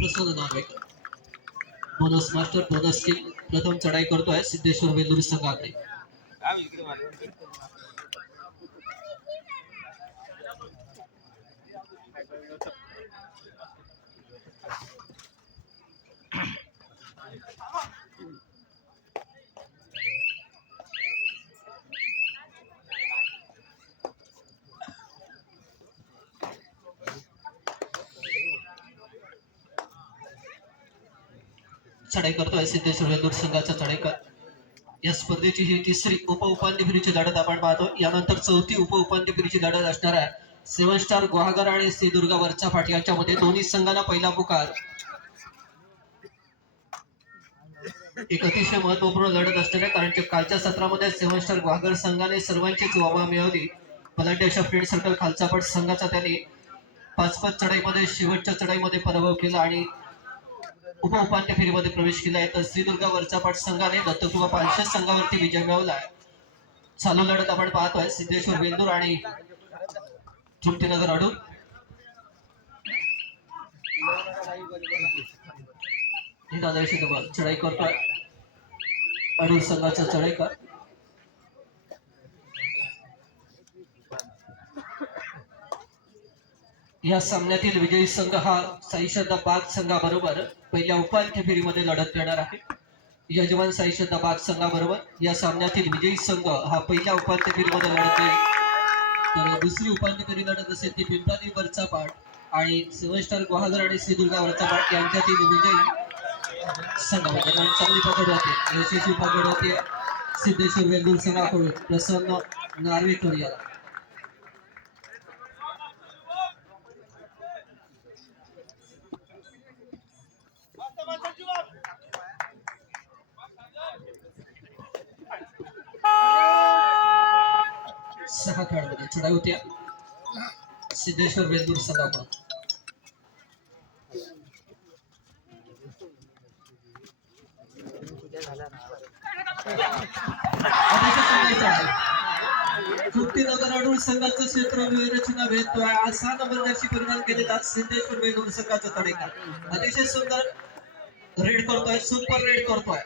प्रसन्न Narvekar bonus master bonus king प्रथम चढाई करतोय सिद्धेश्वर वेल्लूर संघाकडे. चढाई करतोय सिद्धेश्वर वेल्लूर संघाचा चढाईकर. या स्पर्धेची ही तिसरी उपांत्य फेरीची लढत आपण पाहतो. यानंतर चौथी उपांत्य फेरीची लढत असणार आहे. 7 स्टार गुहागर आणि सिंधुदुर्ग वरचा पाटी यांच्यामध्ये. दोन्ही संघांना पहिला पुकार. एक अतिशय महत्वपूर्ण लढत असणार आहे कारण कालच्या सत्रामध्ये 7 स्टार गुहागर संघाने सर्वांचीच वाहवा मिळवली. पलांटी अशा फ्रेंड सर्कल खालचा पट संघाचा त्यांनी 5-5 चढाईमध्ये शेवटच्या चढाईमध्ये पराभव केला आणि उपांत्य फेरीमध्ये प्रवेश केलाय. तर सिंधुदुर्ग वरचा पाट संघाने दत्तकुबा पालशेत संघावरती विजय मिळवलाय. चालू लढत आपण पाहतोय सिद्धेश्वर वेल्लूर आणि तृप्तीनगर अडूर. चढाई करतोय अडूर संघाचा चढाईकर. या सामन्यातील विजयी संघ हा साईश्रद्धा बाग संघाबरोबर पहिल्या उपांत्य फेरीमध्ये लढत देणार आहे. यजमान साईश्रद्धा बाग संघाबरोबर या सामन्यातील विजयी संघ हा पहिल्या उपांत्य फेरीमध्ये लढत देईल. तर दुसरी उपांत्य फेरी लढत असेल ती पिंपळादेवी वरचा पाट आणि 7 स्टार गुहागर आणि सिंधुदुर्ग वरचा पाट यांच्यातील विजयी संघामध्ये. चांगली पकड होते, यशस्वी पकड होते सिद्धेश्वर वेल्लूर संघाकडून प्रसन्न नार्वेकर याला. सहा खेळाडूंमध्ये चढाई होती सिद्धेश्वर वेल्लूर संघाकडून. तृप्तीनगर अडूर संघाचं क्षेत्र रचना भेटतोय. आज 6 नंबर जर्सी परिधान केलेला सिद्धेश्वर वेल्लूर संघाचा चढाईकर अतिशय सुंदर रेड करतोय, सुपर रेड करतोय.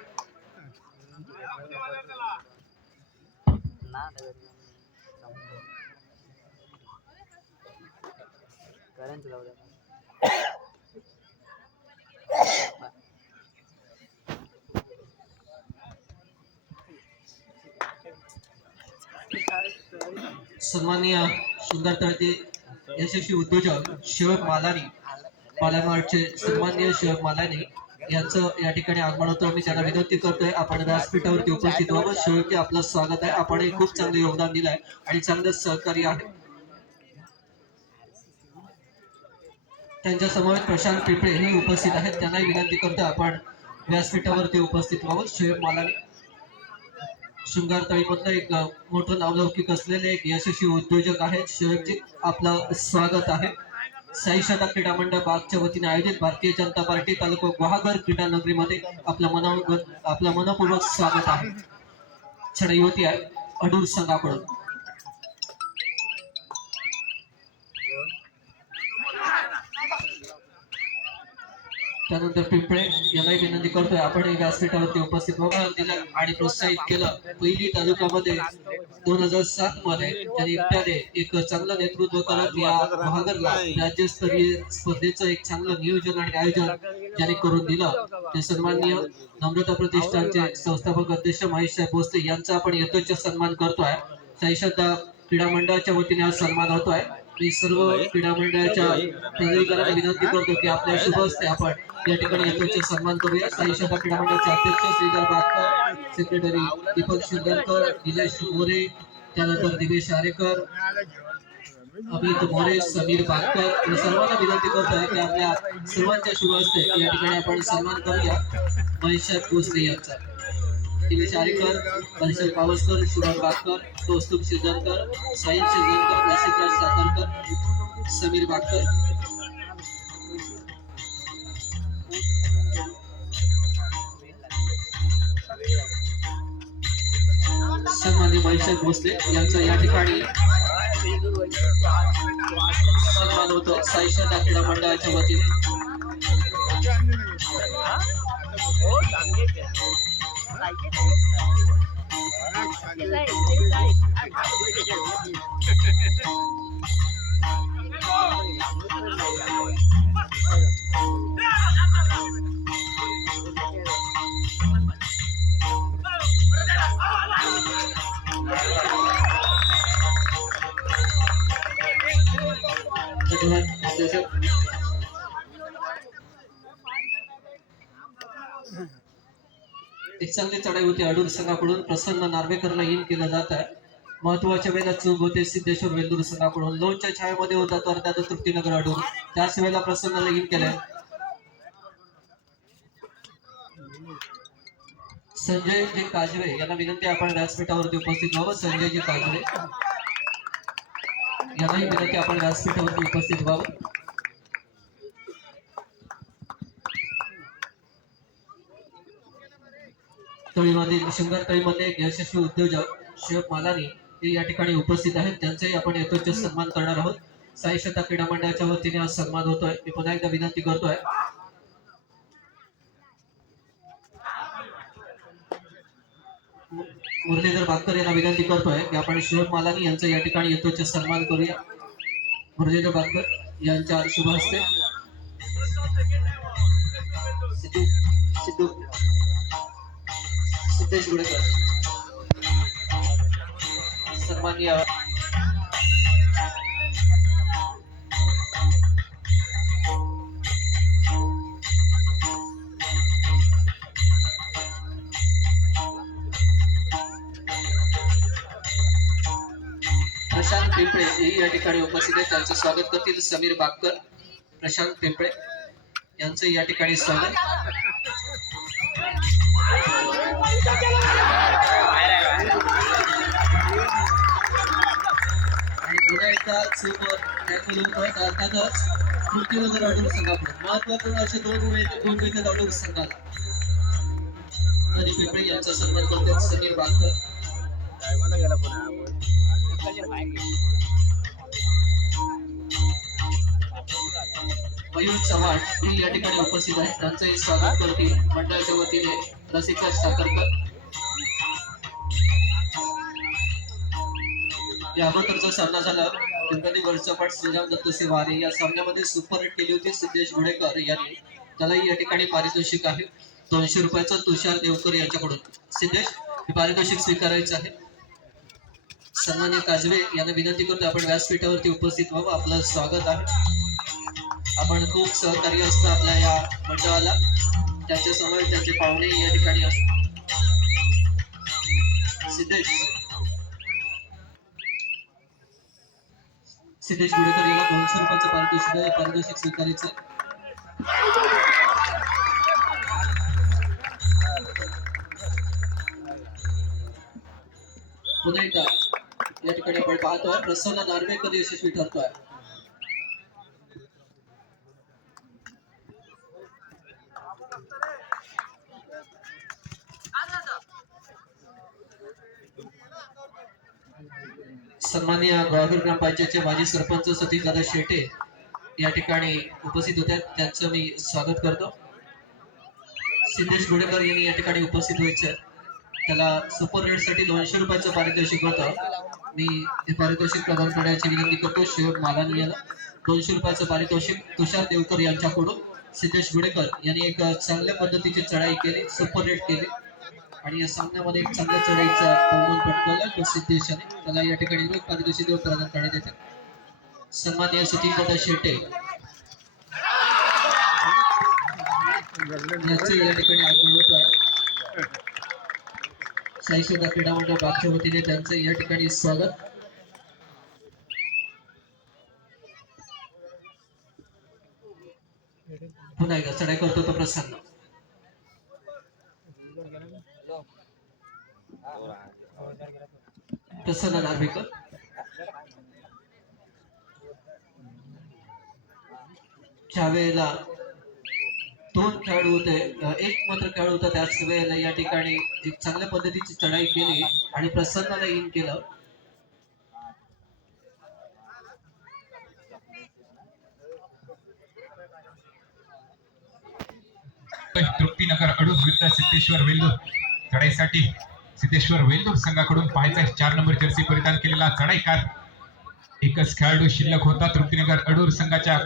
सन्माननीय सुंदर तळते यशस्वी उद्योजक शिवक मालानी पालामाडचे सन्माननीय शिवक मालानी यांचं या ठिकाणी आगमन होतं. मी त्यांना विनंती करतोय आपण व्यासपीठावरती उपस्थित व्हावं. शिवकचे आपलं स्वागत आहे. आपण खूप चांगले योगदान दिलं आहे आणि चांगलं सहकार्य आहे. त्यांच्या समोर प्रशांत पिंपळे हे उपस्थित आहेत. त्यांनाही विनंती करतोय आपण व्यासपीठावरती उपस्थित व्हावं. शिवक मालानी शृंगारतळीमधलं एक मोठं नावलौकिक असलेले एक यशस्वी उद्योजक आहेत. शिवकजी आपलं स्वागत आहे. साईश्रद्धा क्रीडा मंडळ बागच्या वतीने आयोजित भारतीय जनता पार्टी तालुका गुहागर क्रीडा नगरीमध्ये आपलं मनपूर्वक स्वागत आहे. चढाई होती आहे अडूर संघाकडून. त्यानंतर पिंपळे यांनाही विनंती करतोय आपण व्यासपीठावरती उपस्थित दिलं आणि प्रोत्साहित केलं. पहिली तालुक्यामध्ये 2007 मध्ये त्यांनी एकट्याने एक चांगलं नेतृत्व करत या गुहागरला राज्यस्तरीय स्पर्धेचं एक चांगलं नियोजन आणि आयोजन ज्यांनी करून दिलं ते सन्माननीय नम्रता प्रतिष्ठानचे संस्थापक अध्यक्ष महेश साहेब भोसले यांचा आपण यथोचित सन्मान करतोय. साईश्रद्धा क्रीडा मंडळाच्या वतीने आज सन्मान होतोय. मी सर्व क्रीडा मंडळाच्या पदाधिकाऱ्यांना विनंती करतो की आपल्या शुभ हस्ते आपण या ठिकाणी यथोचित सन्मान करूया. साईश्रद्धा क्रीडा मंडळाचे अध्यक्ष श्रीधर बागकर, सेक्रेटरी दीपक शिंदरकर, निलेश मोरे, त्यानंतर दिवेश आरेकर, अमित मोरे, समीर बागकर या सर्वांना विनंती करतोय की आपल्या सर्वांच्या शुभ हस्ते या ठिकाणी आपण सन्मान करूया महेश भोसले यांचा. दिवेश आरेकर, हर्षल पावसकर, शुभम बागकर, कौस्तुभ शिंदरकर, साहिल शिंदरकर, नसीबराज सातारकर, समीर बागकर. सन्माननीय महेश भोसले यांचा या ठिकाणी सन्मान होतो साईश्रद्धा क्रीडा मंडळाच्या वतीने. एक चांगली चढाई होती अडूर संघाकडून. प्रसन्न नार्वेकरला इन केलं जात आहे. महत्वाच्या वेळेला चूक होते सिद्धेश्वर वेल्लूर संघाकडून. लोणच्या छायामध्ये होता तर त्यात तृप्तीनगर अडूर, त्याच वेळेला प्रसन्नला इन केलंय. संजयजी काजवे यांना विनंती आपण व्यासपीठावरती उपस्थित व्हावं. संजयजी काजवे यांनाही विनंती आपण व्यासपीठावरती उपस्थित व्हावं. तळीमध्ये शृंगार तळीमध्ये यशस्वी उद्योजक शिव मालानी हे या ठिकाणी उपस्थित आहेत. त्यांचाही आपण यथोचित सन्मान करणार आहोत. साई शता क्रीडा मंडळाच्या वतीने आज सन्मान होतोय. मी पुन्हा एकदा विनंती करतोय मुरलीधर भाकर यांना विनंती करतोय की आपण शिव मालानी यांचा या ठिकाणी यथोचित सन्मान करूया. मुरलीधर भाकर यांच्या शुभ हस्ते सिद्धू सिद्धेश गुडेकर सन्माननीय प्रशांत पिंपळे हे या ठिकाणी उपस्थित आहेत. त्यांचं स्वागत करतील समीर बागकर. प्रशांत पिंपळे यांचं या ठिकाणी स्वागत. आणि पुन्हा एकदा सुपर अर्थातच तृप्तीनगर अडूर संघाकडून महत्वपूर्ण असे दोन मिळतात अडूर संघाला. आणि पिंपळे यांचा सन्मान करतात समीर बागकर. मयूर चव्हाण हे या ठिकाणी उपस्थित आहेत. त्यांचंही स्वागत करतील मंडळाच्या वतीने रसिका साखरकर. या अगोदरचा सामना झाला पिंपरी वरचपाट श्रीराम दत्तसे वारे. या सामन्यामध्ये सुपर हिट केली होती सिद्धेश गुडेकर यांनी. त्यालाही या ठिकाणी पारितोषिक आहे 200 रुपयाचं तुषार देवकर यांच्याकडून. सिद्धेश हे पारितोषिक स्वीकारायचं आहे. सन्माननीय काजवे यांना विनंती करतो आपण व्यासपीठावरती उपस्थित व्हावं. आपलं स्वागत आहे. आपण खूप सहकार्य असतं आपल्या या मंडळाला. त्याच्या समोर त्यांचे पाहुणे या ठिकाणी सिद्धेश गुडेकर याला 200 रुपयाचं पारितोषिक स्वीकारायचं. पुन्हा एकदा या ठिकाणी आपण पाहतोय प्रसन्न नार्वेकर यशस्वी ठरतोय. सन्माननीय ग्रामीण ग्रामपंचायतचे माजी सरपंच सतीश दादा शेटे या ठिकाणी उपस्थित होत्या. त्यांचं मी स्वागत करतो. सिद्धेश गुडेकर यांनी या ठिकाणी उपस्थित व्हायचं. त्याला सुपर रेड साठी 200 रुपयाचं पारितोषिक होतं. मी हे पारितोषिक प्रदान करण्याची विनंती करतो शिव मालानी याला. 200 रुपयाचं पारितोषिक तुषार देवकर यांच्याकडून. सिद्धेश गुडेकर यांनी एक चांगल्या पद्धतीची चढाई केली, सुपर रेड केली आणि या सामन्यामध्ये एक चांगल्या चढाईचा बहुमान पटकावला तो सिद्धेश याने. त्याला या ठिकाणी एक पारितोषिक प्रदान करण्यात येते. सन्माननीय सतीश दादा शेटे यांचे या ठिकाणी आगमन होत आहे. साई शोधा क्रीडा मंडळ बागच्या वतीने त्यांचं या ठिकाणी स्वागत. पुन्हा एकदा चढाई करतो तो प्रसन्न. प्रसन्न नार्वेकर ज्या वेळेला 2 खेळाडू होते, एक मात्र खेळाडू होता, त्याच वेळेला या ठिकाणी एक चांगल्या पद्धतीची चढाई केली आणि प्रसन्नाला इन केलं. तृप्तीनगर अडूर विरुद्ध सिद्धेश्वर वेल्लूर. चढाईसाठी सिद्धेश्वर वेल्लूर संघाकडून पाहायचा 4 नंबर जर्सी परिधान केलेला चढाईकार. एकच खेळाडू शिल्लक होता तृप्तीनगर अडूर संघाच्या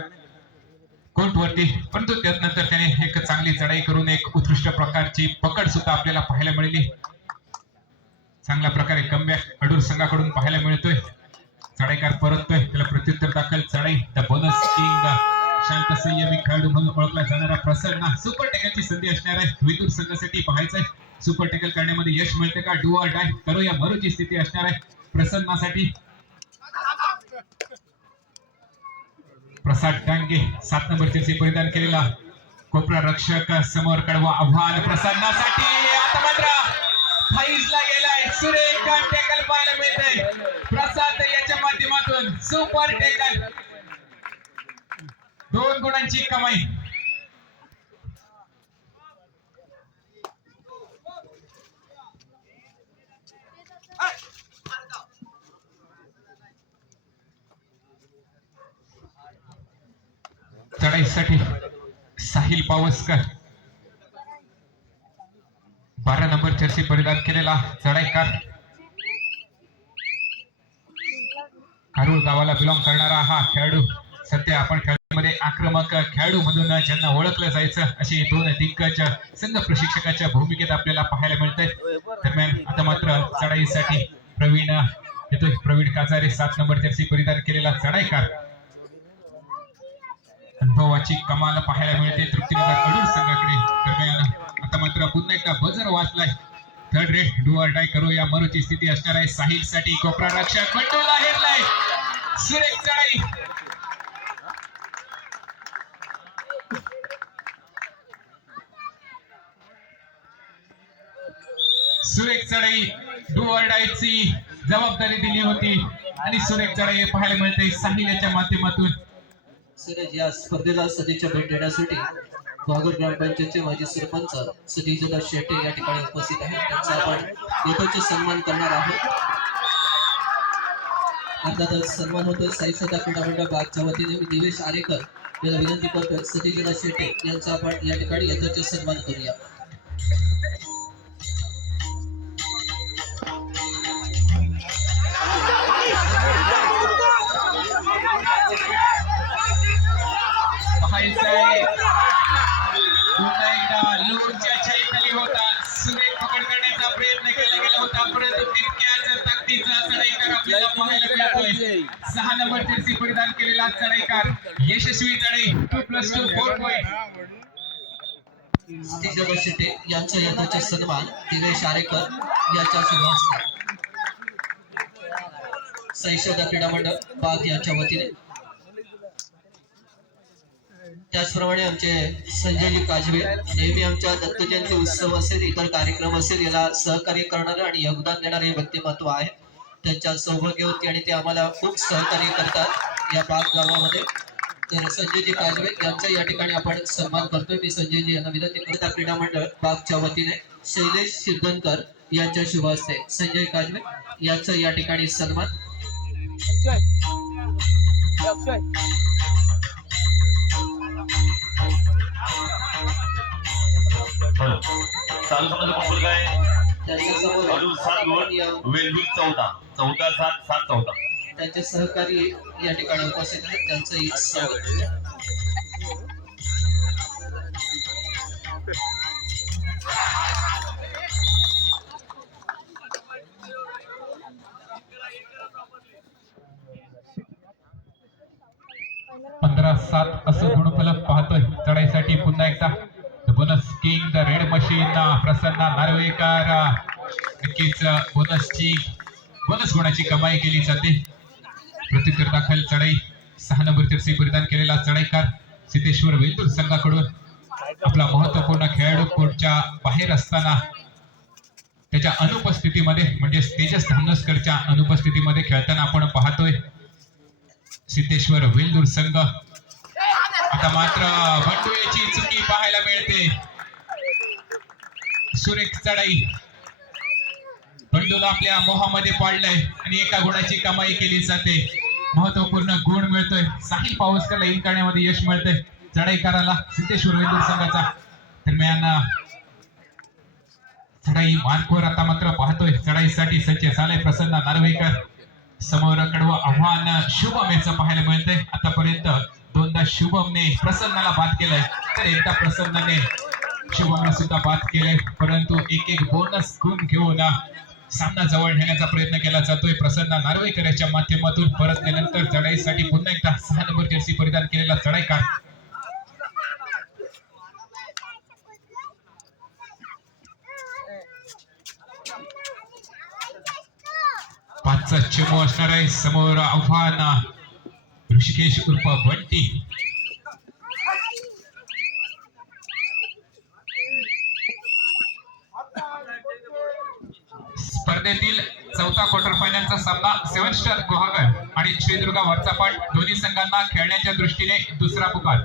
कोर्टवरती, परंतु त्यानंतर त्याने एक चांगली चढाई करून एक उत्कृष्ट प्रकारची पकड सुद्धा आपल्याला पाहायला मिळाली. चांगल्या प्रकारे कमबॅक अडूर संघाकडून पाहायला मिळतोय. चढाईकार परततोय, त्याला प्रत्युत्तर दाखल चढाई. द बोनस किंग शांत संयमी खेळाडू म्हणून ओळखला जाणारा प्रसन्न सुपर टेकलची संधी असणार आहे. वेल्लूर संघासाठी पाहायचंय सुपर टेकल करण्यामध्ये यश मिळते का. डू ऑर डाय करो या मरूची स्थिती असणार आहे प्रसन्नासाठी. प्रसाद डांगे 7 नंबर जर्सी परिधान केलेला कोपरा रक्षक समोर कडवा आव्हान प्रसन्नासाठी. आता मात्र फाईजला गेलाय. सुरेख टेकल पाहायला मिळते प्रसाद याच्या माध्यमातून. सुपर टेकल 2 गुणांची कमाई. चढाईसाठी साहिल पावसकर 12 नंबर जर्सी परिधान केलेला चढाईकार. कारुळ गावाला बिलॉंग करणारा हा खेळाडू. सध्या आपण खेळामध्ये आक्रमक खेळाडू म्हणून ज्यांना ओळखलं जायचं अशी 2 दिग्गज संघ प्रशिक्षकाच्या भूमिकेत आपल्याला पाहायला मिळतंय. दरम्यान आता मात्र चढाईसाठी प्रवीण येतोय. प्रवीण काजारे 7 नंबर जर्सी परिधान केलेला चढाईकार. अनुभवाची कमाल पाहायला मिळते तृप्तीनगर अडूर संघाकडे. दरम्यान आता मात्र पुन्हा एकदा बजर वाजलाय. Third raid do or die करो या मरूची स्थिती असणार आहे. साहिल साठी कोपरा रक्षक बंडूला हेरलाय. सुरेख चढाई. सुरेख चढाई डू ऑर डायची जबाबदारी दिली होती आणि सुरेख चढाई पाहायला मिळते साहिल याच्या माध्यमातून. सर या स्पर्धेला सदिच्छा भेट देण्यासाठी वाघर ग्रामपंचायतचे माजी सरपंच सतीशदादा शेटे या ठिकाणी उपस्थित आहेत. त्यांचा आपण यथोचित सन्मान करणार आहोत. अर्थातच सन्मान होतोय साईसदा क्रीडा मंडळ बागच्या वतीने. मी दिवेश आरेकर याला विनंती करतोय सतीशदादा शेटे यांचा आपण या ठिकाणी यथोचित सन्मान करूया. पुन्हा एकदा लोणच्या छैताली होता. सुरेख पकड करण्याचा प्रयत्न केला गेला होता, परंतु तितक्याच ताकदीचा चढाईकार आपल्याला पाहायला मिळतोय. 6 नंबर जर्सी परिधान केलेला चढाईकार. यशस्वी चढाई 2+2 4 पॉइंट. सतीशदादा शेटे यांचा यथोचित सन्मान दिवेश आरेकर यांच्या शुभ हस्ते साईसदा क्रीडा मंडळ बाग यांच्या वतीने. त्याचप्रमाणे आमचे संजयजी काजवे नेहमी आमच्या दत्त जयंती उत्सव असेल इतर कार्यक्रम असेल याला सहकार्य करणारे आणि योगदान देणारे व्यक्तिमत्व आहे. त्यांच्या सौभाग्यवती आणि ते आम्हाला खूप सहकार्य करतात या बाग गावामध्ये. तर संजयजी काजवे यांचा या ठिकाणी आपण सन्मान करतोय. मी संजयजी यांना विनंती करतो क्रीडा मंडळ बागच्या वतीने शैलेश शिरदनकर यांच्या शुभ हस्ते संजय काजवे यांचा या ठिकाणी सन्मान. काय त्यांच्यासमोर अजून 7 गुण वेल्लूर 14 त्यांचे सहकारी या ठिकाणी उपस्थित आहेत. त्यांचं एक स्वागत. पंधरा 7 असं गुणफलक पाहतोय. चढाईसाठी पुन्हा एकदा bonus king the raid machine Prasanna Narvekar. नक्कीच बोनस गुणाची कमाई केली जाते. प्रत्युत्तर दाखल चढाई 6 नंबर जर्सी परिधान केलेला चढाईकार सिद्धेश्वर वेल्लूर संघाकडून. आपला महत्वपूर्ण खेळाडू कोर्टच्या बाहेर असताना त्याच्या अनुपस्थितीमध्ये म्हणजे तेजस धामनसकरच्या अनुपस्थितीमध्ये खेळताना आपण पाहतोय सिद्धेश्वर वेल्लूर संघ. आता मात्र बंडू याची चुकी पाहायला मिळते. सुरेख चढाई बंडूला आपल्या मोहामध्ये पाडलंय आणि एका गुणाची कमाई केली जाते. महत्वपूर्ण गुण मिळतोय. साहिल पावसकरला इन करण्यामध्ये यश मिळतंय चढाईकाराला सिद्धेश्वर वेल्लूर संघाचा. दरम्यान चढाई मार्कवर आता मात्र पाहतोय चढाईसाठी सज्ज झालाय प्रसन्न नार्वेकर. समोर कडवं आव्हान शुभम याचं पाहायला मिळतंय. आतापर्यंत दोनदा शुभमने प्रसन्नाला बाद केलंय तर एकदा प्रसन्नाने शुभमला सुद्धा बाद केलंय. परंतु एक बोनस गुण घेऊन सामना जवळ नेण्याचा प्रयत्न केला जातोय प्रसन्न नार्वेकर याच्या माध्यमातून. परतल्यानंतर चढाईसाठी पुन्हा एकदा 6 नंबर जर्सी परिधान केलेला चढाईकार पाचचा चमू असणार आहे. समोर आव्हान ऋषिकेश उर्फ बंटी. स्पर्धेतील चौथा क्वार्टर फायनलचा सामना 7 स्टार गुहागर आणि श्रीदुर्गा वरचापाट दोन्ही संघांना खेळण्याच्या दृष्टीने दुसरा पुकार.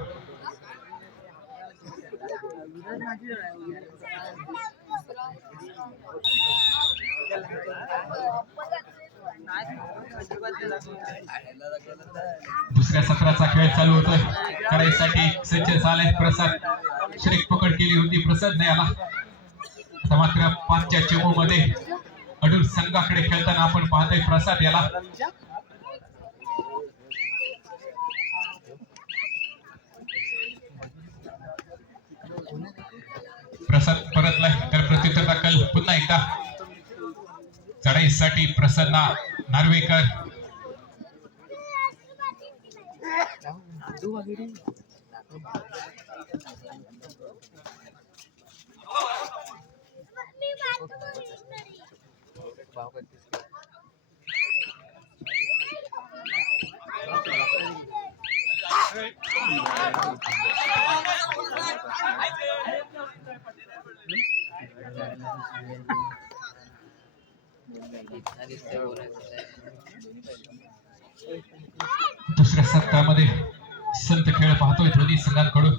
दुसऱ्या सत्राचा खेळ चालू होतोय. चढाईसाठी सज्ज झालाय प्रसाद. श्रेक पकड केली होती प्रसाद नाही आला. आता मात्र 5च्या चमू मध्ये अडूर संघाकडे खेळताना आपण पाहतोय प्रसाद याला. प्रसाद परतलाय तर प्रत्युत्तर दाखल पुन्हा एकदा चढाईसाठी प्रसन्न नार्वेकर. दुसऱ्या सत्रामध्ये संत खेळ पाहतोय दोन्ही संघांकडून.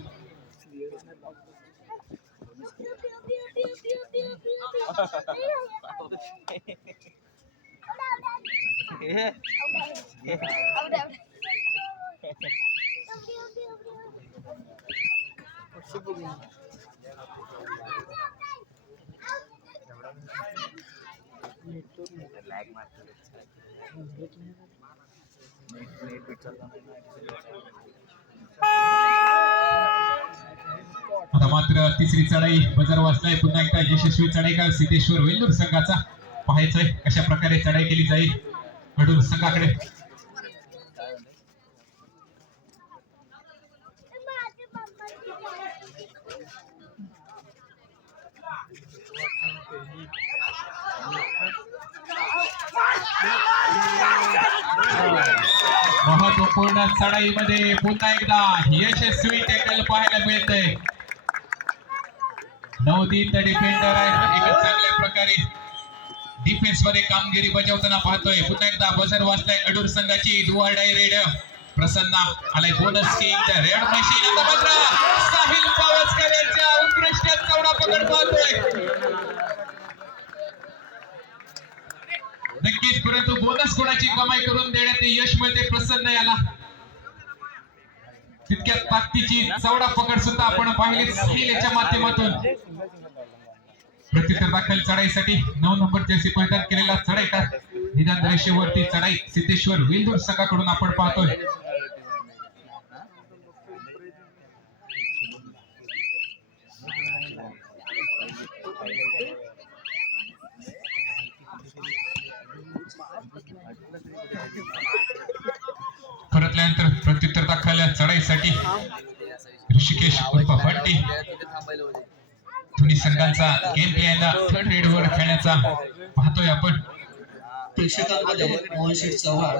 आता मात्र तिसरी चढाई बजार वाचलाय. पुन्हा एकदा यशस्वी चढाईकार सिद्धेश्वर वेल्लूर संघाचा पाहायचंय कशा प्रकारे चढाई केली जाईल अडूर संघाकडे. महत्वपूर्ण चढाईमध्ये पुन्हा एकदा यशस्वी टॅकल पाहायला मिळतंय. नवदीप डिफेंडर आहे एक चांगल्या प्रकारे डिफेन्स मध्ये कामगिरी बजावताना पाहतोय. पुन्हा एकदा बजर वाचलाय अडूर संघाची. डुआरडाय रेड प्रसन्न आलाय बोनस किंग रेड मशीन. मात्र साहिल पावसकर यांच्या उत्कृष्ट चौडा पकड पाहतोय नक्कीच. परंतु बोनस कोणाची कमाई करून देण्यात यश मिळते प्रसन्न याला. तितक्यात ताकदीची चौडा पकड सुद्धा आपण पाहिली साहिल याच्या माध्यमातून. प्रत्युत्तर दाखल चढाईसाठी 9 नंबर जर्सी परिधान केलेला चढाईकार. निदान रेषेवरती चढाई सिद्धेश्वर वेल्लूर संघाकडून आपण पाहतोय. परतल्यानंतर प्रत्युत्तर दाखल चढाईसाठी ऋषिकेश उर्फ बंटी. दोन्ही संघांचा गेम प्लॅन थर्ड रेड वर खेळण्याचा पाहतोय आपण. प्रेक्षकांमध्ये मोहन शेठ चव्हाण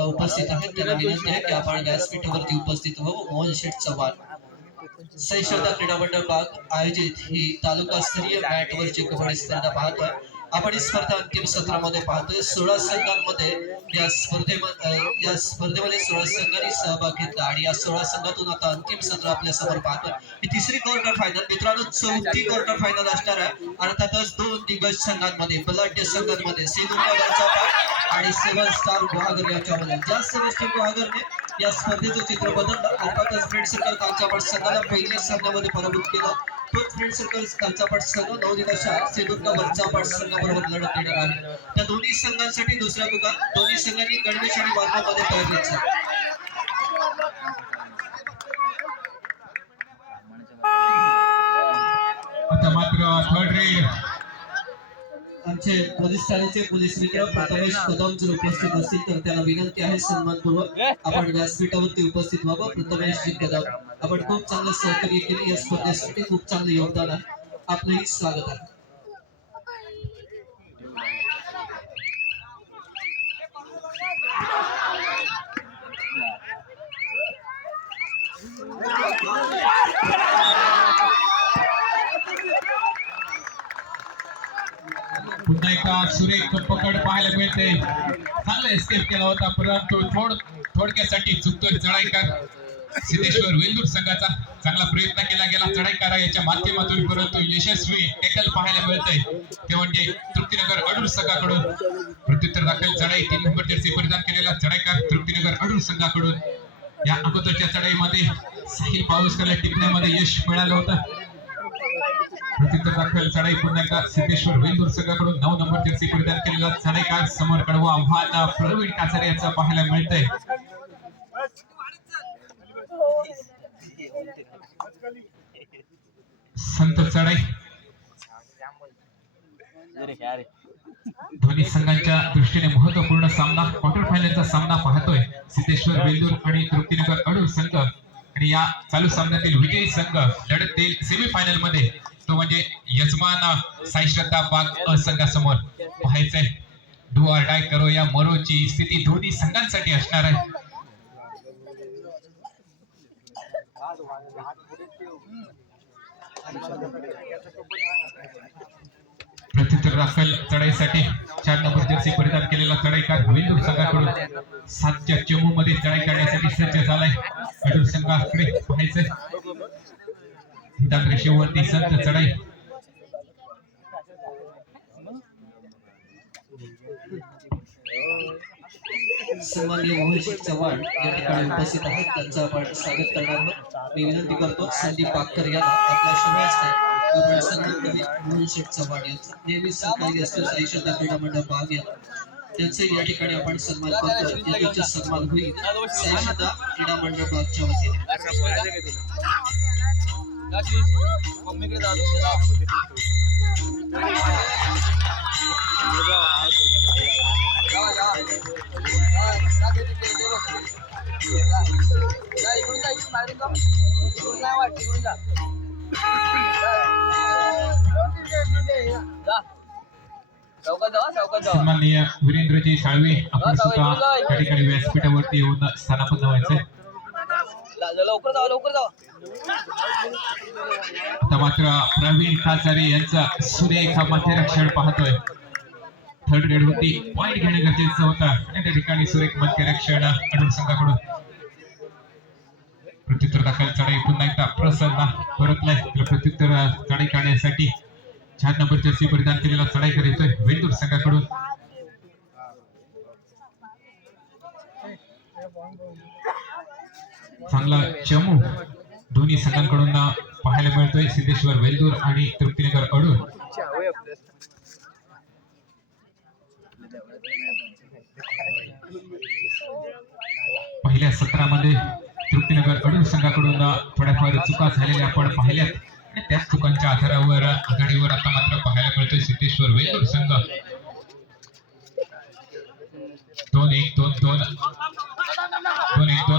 उपस्थित आहेत. त्यांना विनंती आहे की आपण व्यासपीठावरती उपस्थित व्हावं. मोहन शेठ चव्हाण सैश्रद्धा क्रीडा मंडळ बाग आयोजित ही तालुकास्तरीय मॅटवरची कबड्डी स्पर्धा पाहतोय आपण. ही स्पर्धा अंतिम सत्रामध्ये पाहतोय. 16 संघांमध्ये या स्पर्धेमध्ये 16 संघांनी सहभाग घेतला आणि या 16 संघातून आता अंतिम सत्र आपल्या समोर पाहतोय. ही तिसरी क्वार्टर फायनल मित्रांनो. चौथी क्वार्टर फायनल असणार आहे. अर्थातच 2 दिग्गज संघांमध्ये बलाढ्य संघांमध्ये श्रीदुर्गा वरचापाट आणि 7 स्टार गुहागर याच्यामध्ये. ज्या 7 स्टार गुहागरने या स्पर्धेचं चित्र बदललं. अर्थातच फ्रेंड सर्कल कालचापट संघाला पहिल्याच सामन्यामध्ये पराभूत केलं. तोच फ्रेंड सर्कल कालचापट संघ नवनिराशा सिंधुदुर्ग वंचापट संघाबरोबर लढत देणार आहे. त्या दोन्ही संघांसाठी दुसरा गुलाल दोन्ही संघांनी गणवेश आणि वाघामध्ये तयार घेतला. आता मात्र थर्ड रेड आमचे पोलीस ठाण्याचे पोलीस मित्र प्रथमेश कदम जर उपस्थित असतील तर त्याला विनंती आहे सन्मानपूर्वक आपण व्यासपीठावरती उपस्थित व्हावं. प्रथमेश कदम आपण खूप चांगलं सहकार्य केले या स्पर्धेसाठी खूप चांगलं योगदान आहे. आपलंही स्वागत आहे. पुन्हा एकदा सुरेख पकड पाहायला मिळते. चांगला एस्केप केला होता परंतु थोडक्यासाठी चुकतोय चढाईकार. सिद्धेश्वर वेल्दूर संघाचा चांगला प्रयत्न केला गेला चढाईकारा याच्या माध्यमातून परंतु यशस्वी टेकल पाहायला मिळतंय ते म्हणजे तृप्तीनगर अडूर संघाकडून. प्रत्युत्तर दाखल चढाई 3 नंबर जर्सी परिधान केलेला चढाईकार तृप्तीनगर अडूर संघाकडून. या अगोदरच्या चढाईमध्ये साहिल पाऊसकरला टिपण्यामध्ये यश मिळालं होतं. प्रत्युत्तर दाखल चढाई पुन्हा एकदा सिद्धेश्वर वेल्दूर संघाकडून 9 नंबर जर्सी परिधान केलेला चढाईकार समोर कडवं आव्हान प्रवीण कासारे यांचा पाहायला मिळतंय. संत चढाई दोन्ही संघांच्या दृष्टीने महत्वपूर्ण सामना क्वार्टर फायनलचा सामना पाहतोय सिद्धेश्वर वेल्दूर आणि तृप्तीनगर अडूर संघ. आणि या चालू सामन्यातील विजयी संघ लढतील सेमी फायनल मध्ये तो म्हणजे यजमान साई श्रद्धा बाग संघासमोर. पाहायचंय डू ऑर डाय करो या मरोची स्थिती दोन्ही संघांसाठी असणार आहे. प्रत्युत्तर दाखल चढाईसाठी 4 नंबर जर्सी परिधान केलेला चढाईकार वेल्दूर संघाकडून 7च्या चमू मध्ये चढाई करण्यासाठी सज्ज झालाय. अडूर संघाकडे पाहायचंय रेषेवरती संत चढाई. सन्माननीय मोहनजी चव्हाण या ठिकाणी उपस्थित आहेत त्यांचं आपण स्वागत करणार आहोत. मी विनंती करतो संदीप पाककर यांना आपल्या शहरात आपण सन्मान मोहनजी चव्हाण यांचा नेहमी सहकारी असतो साई श्रद्धा क्रीडा मंडळ भाग यांना त्यांचे या ठिकाणी आपण सन्मान करतो. याचा सन्मान होईल साई श्रद्धा क्रीडा मंडळ भागच्या वतीने. सन्माननीय वीरेंद्रजी साळवे आपण सुद्धा त्या ठिकाणी व्यासपीठावरती येऊन स्थानापन्न व्हायचंय. आता मात्र प्रवीण कासारे यांचा सुरेख मध्यरक्षण पाहतोय. थर्ड रेड होती पॉइंट घेणे गरजेचं होतं आणि त्या ठिकाणी सुरेख मध्यरक्षण अडूर संघाकडून. प्रत्युत्तर दाखल चढाई पुन्हा एकदा प्रसन्न परतलाय. प्रत्युत्तर चढाई काढण्यासाठी 4 नंबर जर्सी परिधान केलेला चढाईकर येतोय वेल्दूर संघाकडून. चांगला चमू दोन्ही संघांकडून पाहायला मिळतोय सिद्धेश्वर वेल्दूर आणि तृप्तीनगर अडूर. पहिल्या सत्रामध्ये तृप्तीनगर अडूर संघाकडून थोड्याफार चुका झालेल्या आपण पाहिल्यात आणि त्याच चुकांच्या आधारावर आघाडीवर आता मात्र पाहायला मिळतोय सिद्धेश्वर वेल्दूर संघ. 2-1-2-2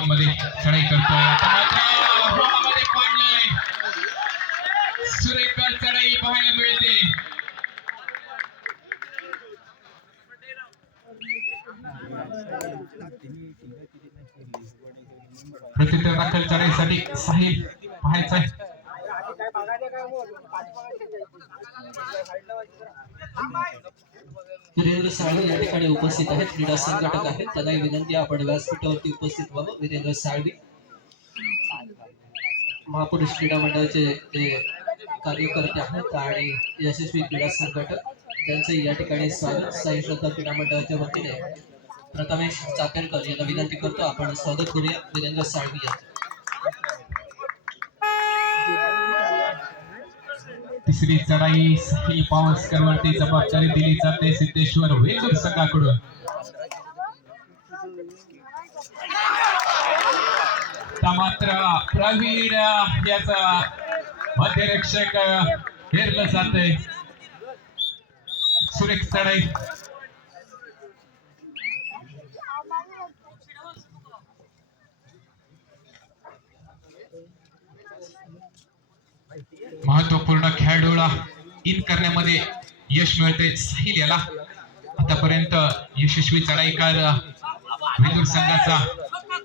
मध्ये चढाई करतोय. आता मात्र हवामध्ये पडलंय. सुरेख चढाई पाहायला मिळते. प्रत्युत्तर दाखल चढाईसाठी साहिल पाहायचंय. वीरेंद्र साळवे या ठिकाणी उपस्थित आहेत. क्रीडा संघटक आहेत त्यांना विनंती आपण व्यासपीठावरती उपस्थित व्हावं. वीरेंद्र साळवे महापुरुष क्रीडा मंडळाचे ते कार्यकर्ते आहेत आणि यशस्वी क्रीडा संघटक त्यांचे या ठिकाणी स्वागत साई श्रद्धा क्रीडा मंडळाच्या वतीने प्रथमेश चापेरकर यांना विनंती करतो आपण स्वागत करूया वीरेंद्र साळवी यांचं. तिसरी चढाई साहिल पावसकर वरती जबाबदारी दिली जाते सिद्धेश्वर वेलूर संघाकडून. मात्र प्रवीण याचा मध्यरक्षक हेरलं जातंय. सुरेख चढाई महत्वपूर्ण खेळाडूला इन करण्यामध्ये यश मिळते साहिल याला. आतापर्यंत यशस्वी चढाईकार वेलूर संघाचा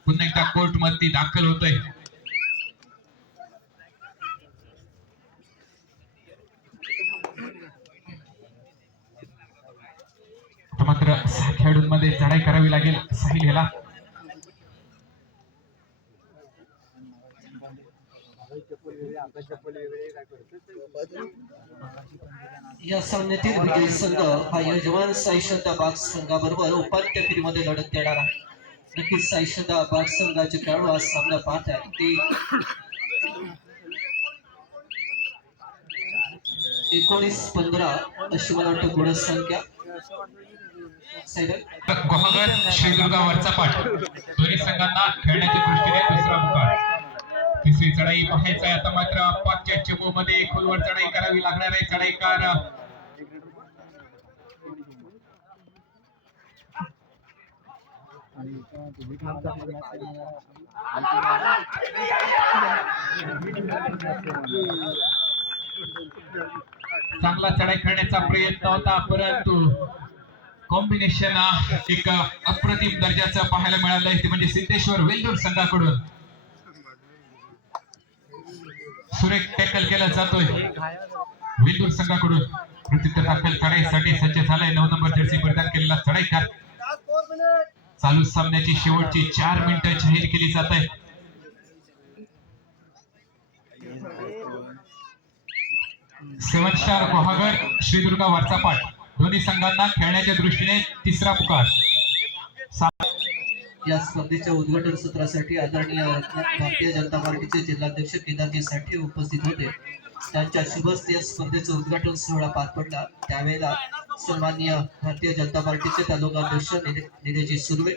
पुन्हा एकदा कोर्ट मध्ये दाखल होतोय. मात्र 6 खेळाडूंमध्ये चढाई करावी लागेल साहिल याला. या सामन्यातील विजयी संघ हा यजमान साईशंदा बाग संघाबरोबर उपांत्य फेरीमध्ये लढत देणार आहे. नक्कीच साईशंदा बाग संघाचे खेळाडू आज सामना पाहत आहे ते 19-15 अशी मला वाटतं गुणसंख्या. गोहागर श्रीदुर्गा वरचा पाठ दोन्ही संघांना खेळण्याच्या दृष्टीने दुसरा पुकार. तिसरी चढाई पाहायचा आहे आता. मात्र पाचच्या चमू मध्ये खोलवर चढाई करावी लागणार आहे. चढाईकार चांगला चढाई करण्याचा प्रयत्न होता परंतु कॉम्बिनेशन एक अप्रतिम दर्जाचं पाहायला मिळालं ते म्हणजे सिद्धेश्वर वेलूर संघाकडून. सुरेख टॅकल केला जातोय वेलूर संघाकडून. प्रत्युत्तर दाखल चढाईसाठी सज्ज झालाय 9 नंबर जर्सी परिधान केलेला चढाईकार. चालू सामन्याची शेवटची 4 मिनिटं जाहीर केली जात आहे. सेवन स्टार गोहागर श्रीदुर्गा वरचा पाठ दोन्ही संघांना खेळण्याच्या दृष्टीने तिसरा पुकार. या स्पर्धेच्या उद्घाटन सत्रासाठी आदरणीय भारतीय जनता पार्टीचे जिल्हाध्यक्ष केदारजी साठे उपस्थित होते. त्यांच्या शुभ हस्ते या स्पर्धेचं उद्घाटन सोहळा पार पडला. त्यावेळेला सन्माननीय भारतीय जनता पार्टीचे तालुका अध्यक्ष निलेशजी सुर्वे,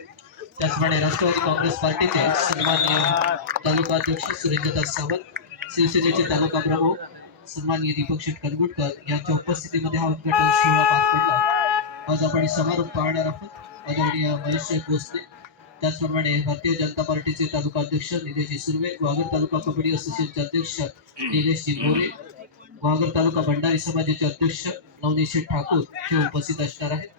त्याचप्रमाणे राष्ट्रवादी काँग्रेस पार्टीचे सन्माननीय तालुका अध्यक्ष सुरेंद्रदास सावंत, शिवसेनेचे तालुका प्रमुख सन्माननीय दीपक शेट कलगुटकर यांच्या उपस्थितीमध्ये हा उद्घाटन सोहळा पार पडला. आज आपण समारोप पाहणार आहोत. आदरणीय महेश भोसले, त्याचप्रमाणे भारतीय जनता पार्टीचे तालुका अध्यक्ष निलेशजी सुर्वे, वाघर तालुका कबड्डी असोसिएशनचे अध्यक्ष निलेशजी मोरे, वाघर तालुका भंडारी समाजाचे अध्यक्ष नवनीत शेठ ठाकूर हे उपस्थित असणार आहेत.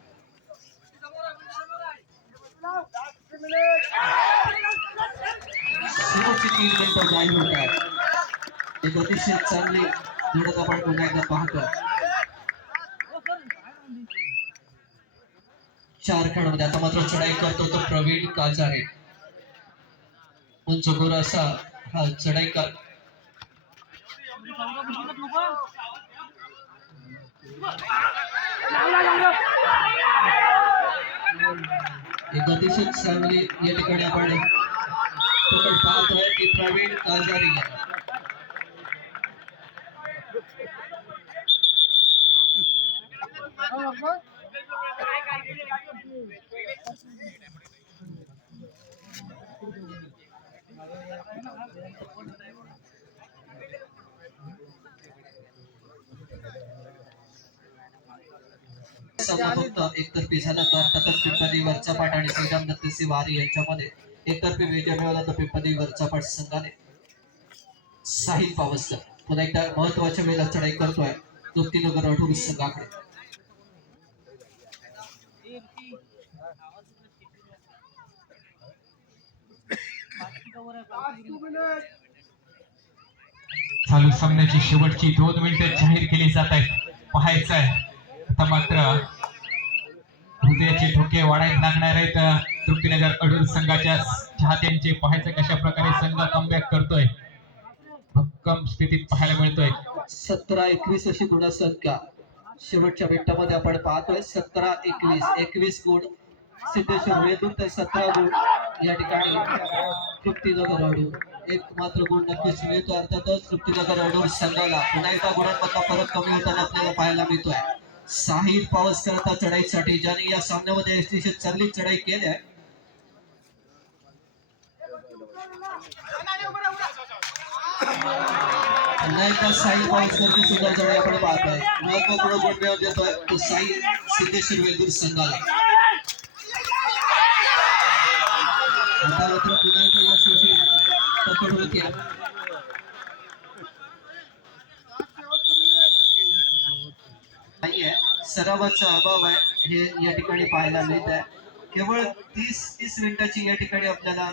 शेवटची 3 मिनिटं जाहीर होत आहेत. एक अतिशय चांगली लढत आपण पुन्हा एकदा पाहतो. 4 खेळाडूंमध्ये आता मात्र चढाई करतो तो प्रवीण काजारे. उंच गोरा असा हा चढाईकार. एक अतिशय चांगली या ठिकाणी आपण पकड पाहतोय की प्रवीण काजारे यांना. फक्त एकतर्फी झाला तर तसंच पिंपरी वरचा पाठ आणि श्रीराम दत्तसी वारी यांच्यामध्ये एकतर्फी विजय मिळवला तर पिंपरी वरचा पाठ संघाने साहिल पावसकर पुन्हा एकदा महत्वाच्या वेळेला चढाई करतोय तृप्तीनगर अडूर संघाकडे. चालू सामन्याची शेवटची 2 मिनिटं जाहीर केली जात आहेत. पाहायचं आहे आता मात्र हृदयाचे ठोके वाढायला लागणार आहेत तृप्तीनगर अडूर संघाच्या चाहत्यांचे. पाहायचं कशा प्रकारे संघ कमबॅक करतोय. भक्कम स्थितीत पाहायला मिळतोय. 17-21 अशी गुणसंख्या शेवटच्या मिनिटामध्ये आपण पाहतोय. 17-21 21 गुण सिद्धेश्वर वेदूर तर 17 गुण या ठिकाणी तृप्तीनगर अडूर. एक मात्र गुण नक्कीच मिळतो. अर्थातच तृप्तीनगर अडूर संघाला पुन्हा एकदा गुणांमधला फरक कमी होताना आपल्याला पाहायला मिळतोय. साहिल पावस करता चढाईसाठी, ज्याने या सामन्यामध्ये अतिशय चांगली चढाई केली आहे. पुन्हा एकदा साहिल पावसकरची सुंदर चढाई आपण पाहतोय. महत्वपूर्ण गुण मिळवून देतोय तो साहिल सिद्धेश्वर वेदूर संघाला. आता मात्र पुन्हा एकदा या शेवटी पकड होती आहे. नाहीये, सरावाचा अभाव आहे हे या ठिकाणी पाहायला मिळत आहे. केवळ 30 मिनिटाची या ठिकाणी आपल्याला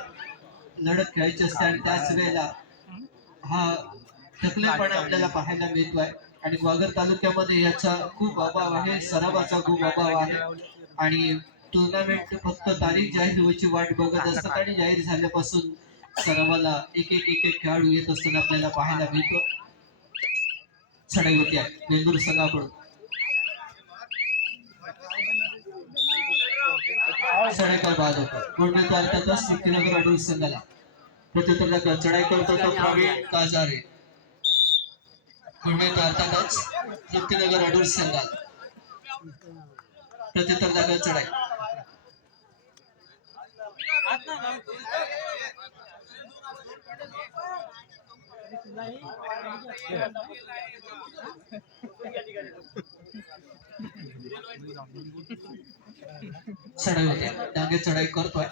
लढत खेळायची असते आणि त्याच वेळेला हा थकलेपणा आपल्याला पाहायला मिळतोय. आणि ग्वागर तालुक्यामध्ये याचा खूप अभाव आहे, सरावाचा खूप अभाव आहे. आणि टुर्नामेंट फक्त तारीख जाहीर व्हायची वाट बघत असतात आणि जाहीर झाल्यापासून सरावाला एक एक खेळाडू येत असताना आपल्याला पाहायला मिळतो. चढाई होती आहे वेंदूर संघाकडून. चढाईकर बाद होतो. गुण मिळतो अर्थातच तृप्तीनगर अडूर संघाला. प्रत्युत्तराला चढाई करतो तो प्रवीण काजारे. गुण मिळतो अर्थातच तृप्तीनगर अडूर संघाला. प्रत्युत्तराला चढाई. चढाई होते. डांगे चढाई करतोय.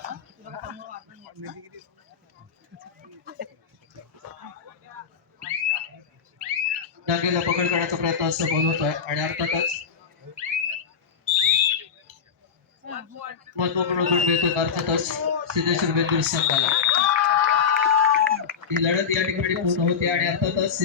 डांगेला पकड करण्याचा प्रयत्न सफल होतोय आणि अर्थातच महत्वपूर्ण गुण मिळतो अर्थातच सिद्धेश्वर वेंदूर संघाला. ही लढत या ठिकाणी पूर्ण होते आणि अर्थातच